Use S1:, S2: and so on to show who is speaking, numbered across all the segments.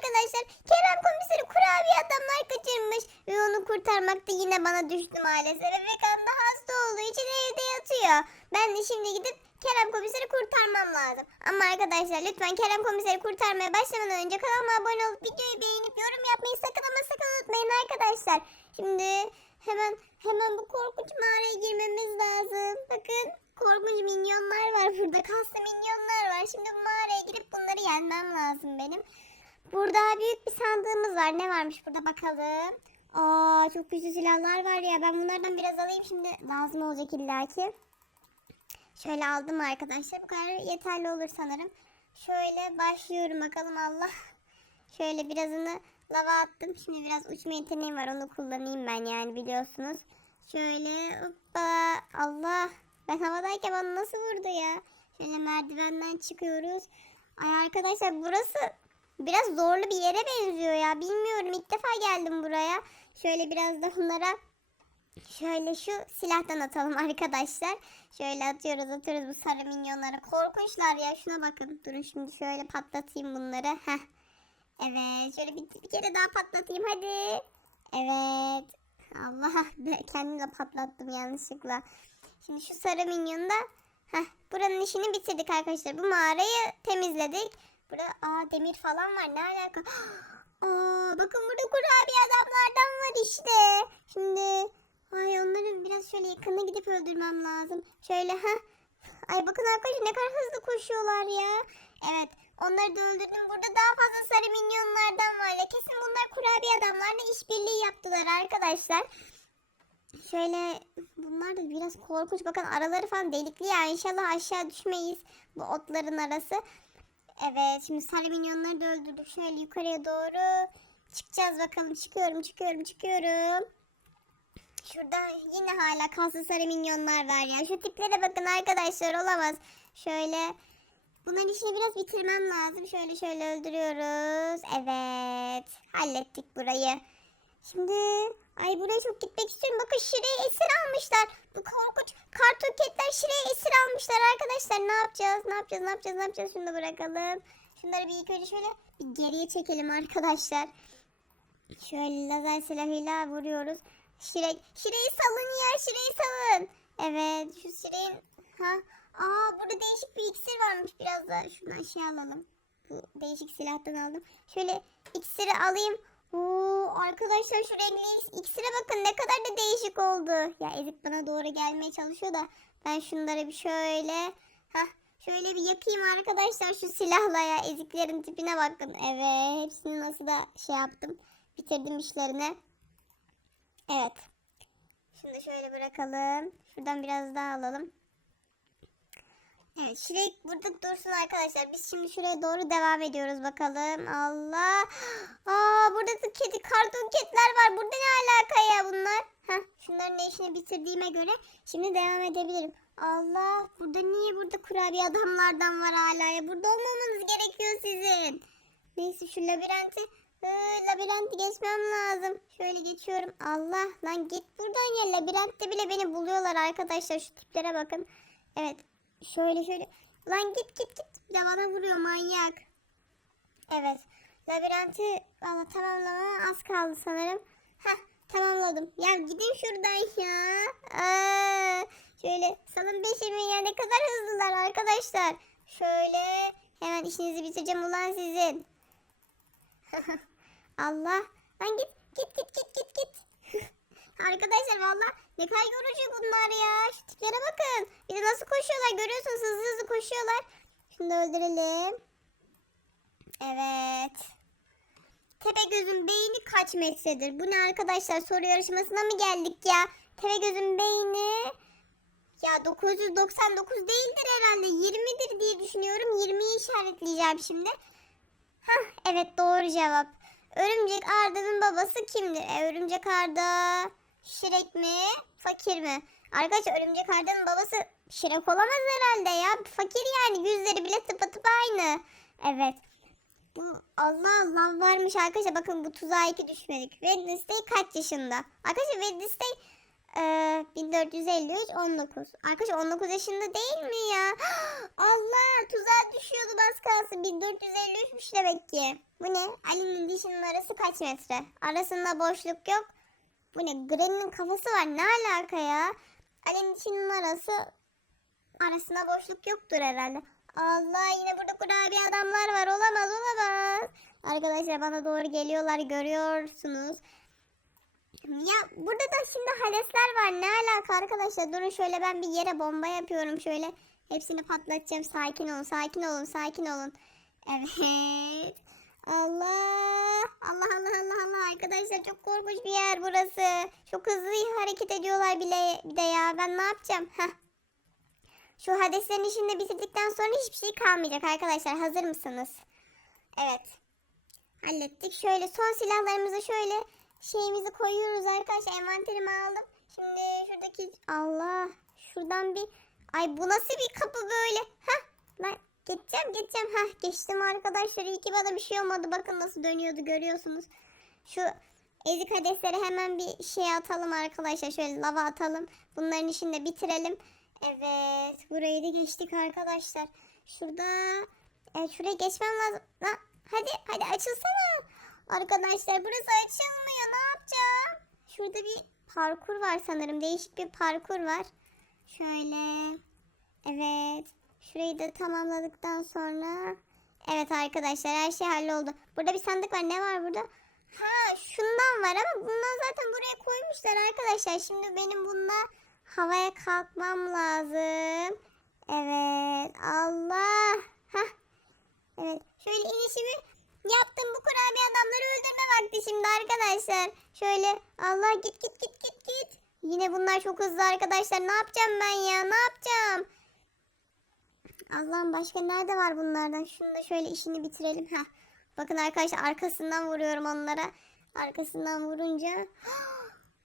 S1: arkadaşlar. Kerem komiseri kurabiye adamlar kaçırmış. Ve onu kurtarmakta yine bana düştü maalesef. Efekan da hasta olduğu için evde yatıyor. Ben de şimdi gidip Kerem komiseri kurtarmam lazım. Ama arkadaşlar lütfen Kerem komiseri kurtarmaya başlamadan önce kanalıma abone olup videoyu beğenip yorum yapmayı sakın ama sakın unutmayın arkadaşlar. Şimdi hemen hemen bu korkunç mağaraya girmemiz lazım. Bakın korkunç minyonlar var burada. Kaslı minyonlar var. Şimdi bu mağaraya girip bunları yenmem lazım benim. Burada büyük bir sandığımız var. Ne varmış burada bakalım. Aa çok güçlü silahlar var ya. Ben bunlardan biraz alayım şimdi. Lazım olacak illaki. Şöyle aldım arkadaşlar. Bu kadar yeterli olur sanırım. Şöyle başlıyorum bakalım Allah. Şöyle birazını lava attım. Şimdi biraz uçma yeteneğim var. Onu kullanayım ben yani biliyorsunuz. Şöyle hoppa Allah. Ben havadayken bana nasıl vurdu ya? Şöyle merdivenden çıkıyoruz. Ay arkadaşlar burası biraz zorlu bir yere benziyor ya. Bilmiyorum ilk defa geldim buraya. Şöyle biraz da bunlara Şöyle şu silahtan atalım arkadaşlar. Şöyle atıyoruz atıyoruz bu sarı minyonları. Korkunçlar ya şuna bakın. Durun şimdi şöyle patlatayım bunları. Heh. Evet şöyle bir, bir kere daha patlatayım hadi. Evet. Allah kendim de patlattım yanlışlıkla. Şimdi şu sarı minyonu da heh, buranın işini bitirdik arkadaşlar. Bu mağarayı temizledik. Burada aa demir falan var. Ne alaka? Aa, bakın burada kurabiye adamlardan var işte. Şimdi Ay onların biraz şöyle yakına gidip öldürmem lazım. Şöyle ha. Ay bakın arkadaşlar ne kadar hızlı koşuyorlar ya. Evet onları da öldürdüm. Burada daha fazla sarı minyonlardan var ya. Kesin bunlar kurabiye adamlarla işbirliği yaptılar arkadaşlar. Şöyle bunlar da biraz korkunç. Bakın araları falan delikli ya. İnşallah aşağı düşmeyiz bu otların arası. Evet şimdi sarı minyonları da öldürdük. Şöyle yukarıya doğru çıkacağız bakalım. Çıkıyorum çıkıyorum çıkıyorum. Şurada yine hala kaslı sarı minyonlar var ya. Şu tiplere bakın arkadaşlar olamaz. Şöyle bunların işini biraz bitirmem lazım. Şöyle şöyle öldürüyoruz. Evet. Hallettik burayı. Şimdi ay buraya çok gitmek istiyorum. Bakın Şire'yi esir Şire'yi esir almışlar arkadaşlar. Ne yapacağız? Ne yapacağız? Ne yapacağız? Ne yapacağız? Şunu da bırakalım. Şunları bir ilk önce şöyle bir geriye çekelim arkadaşlar. Şöyle lazer silahıyla vuruyoruz. Şirek, Şire'yi salın yer, Şire'yi salın. Evet, şu Şire'nin... Ha, aa burada değişik bir iksir varmış. Biraz da şunu aşağı alalım. Bu değişik silahtan aldım. Şöyle iksiri alayım. Oo, arkadaşlar şu renkli iksire bakın ne kadar da değişik oldu. Ya Ezik bana doğru gelmeye çalışıyor da ben şunları bir şöyle... ha şöyle bir yakayım arkadaşlar şu silahla ya. Eziklerin tipine bakın. Evet, hepsini nasıl da şey yaptım. Bitirdim işlerini. Evet. Şimdi şöyle bırakalım. Şuradan biraz daha alalım. Şirek burada dursun arkadaşlar. Biz şimdi şuraya doğru devam ediyoruz bakalım. Allah. Aa burada da kedi karton ketler var. Burada ne alaka ya bunlar? Heh, şunların ne işini bitirdiğime göre şimdi devam edebilirim. Allah burada niye burada kurabiye adamlardan var hala ya? Burada olmamanız gerekiyor sizin. Neyse şu labirenti ee, labirenti geçmem lazım. Şöyle geçiyorum. Allah lan git buradan ya. Labirentte bile beni buluyorlar arkadaşlar. Şu tiplere bakın. Evet. Şöyle şöyle. Lan git git git. Bir de bana vuruyor manyak. Evet. Labirenti valla tamamlamama az kaldı sanırım. Heh tamamladım. Ya gidin şuradan ya. Aa, şöyle salın peşimi ya ne kadar hızlılar arkadaşlar. Şöyle hemen işinizi bitireceğim ulan sizin. Allah. Lan git git git git git git. Arkadaşlar valla ne kadar yorucu bunlar ya. Şu tiplere bakın. Bir de nasıl koşuyorlar görüyorsunuz hızlı hızlı koşuyorlar. Da öldürelim. Evet. Tepegöz'ün beyni kaç metredir? Bu ne arkadaşlar soru yarışmasına mı geldik ya? Tepegöz'ün beyni ya 999 değildir herhalde 20'dir diye düşünüyorum. 20'yi işaretleyeceğim şimdi. Hah evet doğru cevap. Örümcek Arda'nın babası kimdir? E, örümcek Arda Şirek mi? Fakir mi? Arkadaşlar Örümcek Arda'nın babası Şirek olamaz herhalde ya. Fakir yani yüzleri bile tıpatıp aynı. Evet. Bu Allah Allah varmış arkadaşlar. Bakın bu tuzağa iki düşmedik. Wednesday kaç yaşında? Arkadaşlar Wednesday e, 1453 19. Arkadaşlar 19 yaşında değil mi ya? Allah tuzağa düşüyordum az kalsın. 1453'müş demek ki. Bu ne? Ali'nin dişinin arası kaç metre? Arasında boşluk yok. Bu ne? Granny'nin kafası var. Ne alaka ya? Ali'nin dişinin arası arasında boşluk yoktur herhalde. Allah yine burada kurabiye adamlar var. Olamaz olamaz. Arkadaşlar bana doğru geliyorlar görüyorsunuz. Ya burada da şimdi hadesler var. Ne alaka arkadaşlar? Durun şöyle ben bir yere bomba yapıyorum şöyle. Hepsini patlatacağım. Sakin olun, sakin olun, sakin olun. Evet. Allah. Allah Allah Allah Allah. Arkadaşlar çok korkunç bir yer burası. Çok hızlı hareket ediyorlar bile bir de ya. Ben ne yapacağım? Heh. Şu hadeslerin işini bitirdikten sonra hiçbir şey kalmayacak arkadaşlar. Hazır mısınız? Evet. Hallettik. Şöyle son silahlarımızı şöyle şeyimizi koyuyoruz arkadaşlar. Envanterimi aldım. Şimdi şuradaki Allah şuradan bir ay bu nasıl bir kapı böyle? Hah lan geçeceğim geçeceğim. Hah geçtim arkadaşlar. İyi ki bana bir şey olmadı. Bakın nasıl dönüyordu görüyorsunuz. Şu ezik hadesleri hemen bir şey atalım arkadaşlar. Şöyle lava atalım. Bunların işini de bitirelim. Evet. Burayı da geçtik arkadaşlar. Şurada evet, şuraya geçmem lazım. Lan, hadi hadi açılsana. Arkadaşlar burası açılmıyor. Ne yapacağım? Şurada bir parkur var sanırım. Değişik bir parkur var. Şöyle. Şurayı da tamamladıktan sonra. Evet arkadaşlar her şey halloldu. Burada bir sandık var. Ne var burada? Ha şundan var ama bundan zaten buraya koymuşlar arkadaşlar. Şimdi benim bununla havaya kalkmam lazım. Evet. Allah. Hah. Evet. Şöyle inişimi yaptım. Bu kurabiye adamları öldürme vakti şimdi arkadaşlar. Şöyle. Allah git git git git git. Yine bunlar çok hızlı arkadaşlar. Ne yapacağım ben ya? Ne yapacağım? Allah'ım başka nerede var bunlardan? Şunu da şöyle işini bitirelim. Heh. Bakın arkadaşlar arkasından vuruyorum onlara. Arkasından vurunca.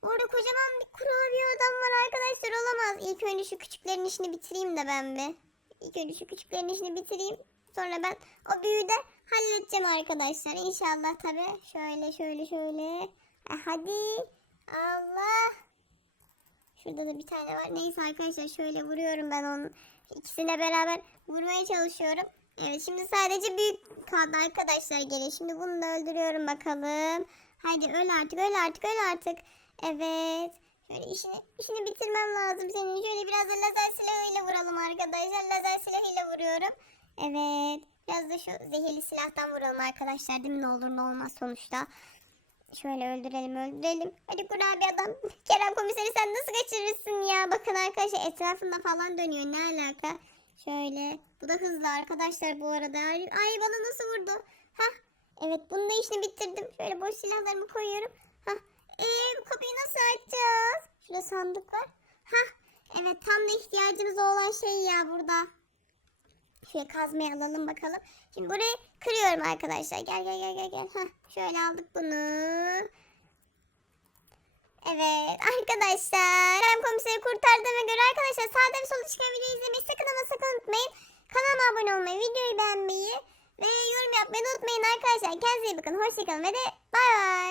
S1: Orada kocaman bir kurabiye adam var arkadaşlar olamaz. İlk önce şu küçüklerin işini bitireyim de ben bir. İlk önce şu küçüklerin işini bitireyim. Sonra ben o büyüyü de halledeceğim arkadaşlar. İnşallah tabi. Şöyle şöyle şöyle. E, hadi. Allah. Şurada da bir tane var. Neyse arkadaşlar şöyle vuruyorum ben onun. İkisine beraber vurmaya çalışıyorum. Evet şimdi sadece büyük kaldı arkadaşlar geriye. Şimdi bunu da öldürüyorum bakalım. Hadi öl artık öl artık öl artık. Evet. Şöyle işini, işini bitirmem lazım senin. Şöyle biraz da lazer silahıyla vuralım arkadaşlar. Lazer silahıyla vuruyorum. Evet. Biraz da şu zehirli silahtan vuralım arkadaşlar. Değil mi? Ne olur ne olmaz sonuçta. Şöyle öldürelim öldürelim. Hadi kurabiye adam. Kerem komiseri sen nasıl kaçırırsın ya? Bakın arkadaşlar etrafında falan dönüyor. Ne alaka? Şöyle. Bu da hızlı arkadaşlar bu arada. Ay, bana nasıl vurdu? Hah. Evet bunun da işini bitirdim. Şöyle boş silahlarımı koyuyorum. Hah. Eee bu kapıyı nasıl açacağız? Şurada sandık var. Hah. Evet tam da ihtiyacımız olan şey ya burada. Şöyle kazmayı alalım bakalım. Şimdi burayı kırıyorum arkadaşlar. Gel gel gel gel gel. Şöyle aldık bunu. Evet arkadaşlar. Kerem komiseri kurtardığıma göre arkadaşlar sağda ve solda çıkan videoyu izlemeyi sakın ama sakın unutmayın. Kanalıma abone olmayı, videoyu beğenmeyi ve yorum yapmayı unutmayın arkadaşlar. Kendinize iyi bakın. Hoşçakalın ve de bay bay.